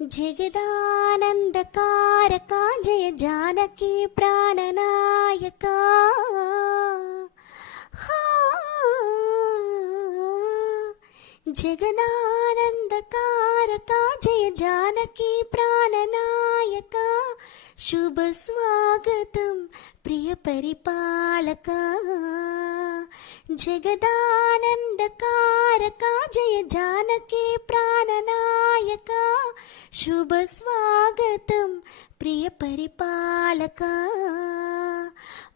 జగదానందకారక జయ జానకి ప్రాణనాయక. జగదానందకారక జయ జానకి ప్రాణనాయక. శుభ స్వాగతం ప్రియ పరిపాలక. జగదానందకారక జయ జానకి ప్రాణనాయక. శుభ స్వాగతం ప్రియ పరిపాలక.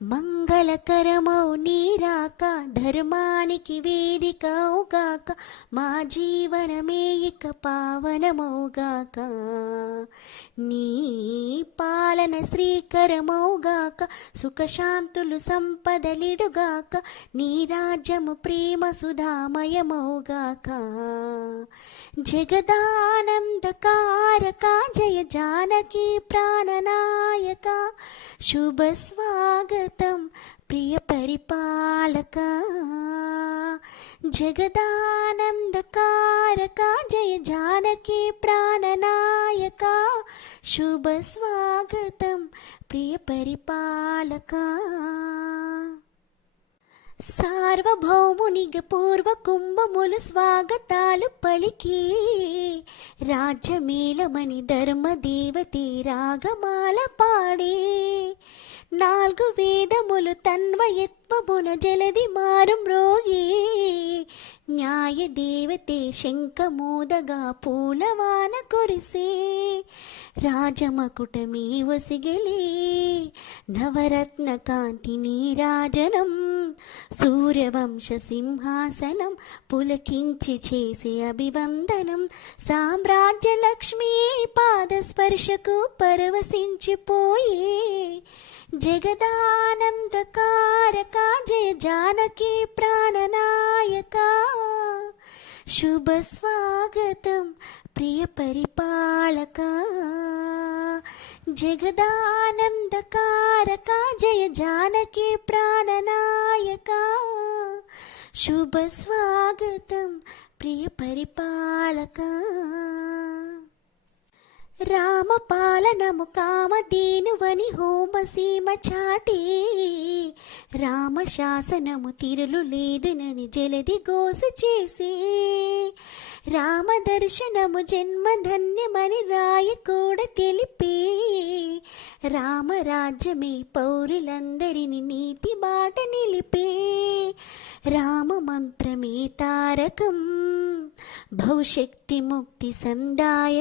మంగళకరమౌ నీరాక ధర్మానికి వేదికవుగాక. మా జీవనమే ఇక పావనమౌగాక. నీ పాలన శ్రీకరమౌగాక. సుఖశాంతులు సంపదలిడుగాక. నీ రాజ్యము ప్రేమ సుధామయమౌగాక. జగదానందకారక జయ జానకి ప్రాణనాయక. శుభ స్వాగతం ప్రియ పరిపాలక. జగదానందకారక జయ జానకి ప్రాణనాయక. శుభ స్వాగతం ప్రియ పరిపాలక. సార్వభౌమునిగ పూర్వ కుంభములు స్వాగతాలు పలికి. రాజ్యమేలమని ధర్మదేవతే రాగమాల పాడే. 4 వేదములు తన్వయత్వమున జలది మారుం రోగి. న్యాయ దేవతే శంఖమూదగా పూలవాన కురిసే. రాజమకుటమీ వసిగలే నవరత్న కాంతి నీరాజనం. సూర్యవంశ సింహాసనం పులకించి చేసే అభివందనం. సామ్రాజ్య లక్ష్మీ పాదస్పర్శకు పరవశించిపోయే. జగదానందకారక జయ జానకి ప్రాణనాయక. శుభ స్వాగతం ప్రియ పరిపాలక. జగదానందకారక జయ జానకి ప్రాణనాయక. శుభ స్వాగతం ప్రియ పరిపాలక. రామపాలనము కామధేనువని హోమసీమ చాటే. రామశాసనము తిరులు లేదునని జలది గోస చేసే. రామదర్శనము జన్మధన్యమని రాయ కూడా తెలిపే. రామరాజ్యమే పౌరులందరిని నీతి బాట నిలిపే. రామ మంత్రమే తారకం భవిశక్తి ముక్తి సందాయకం.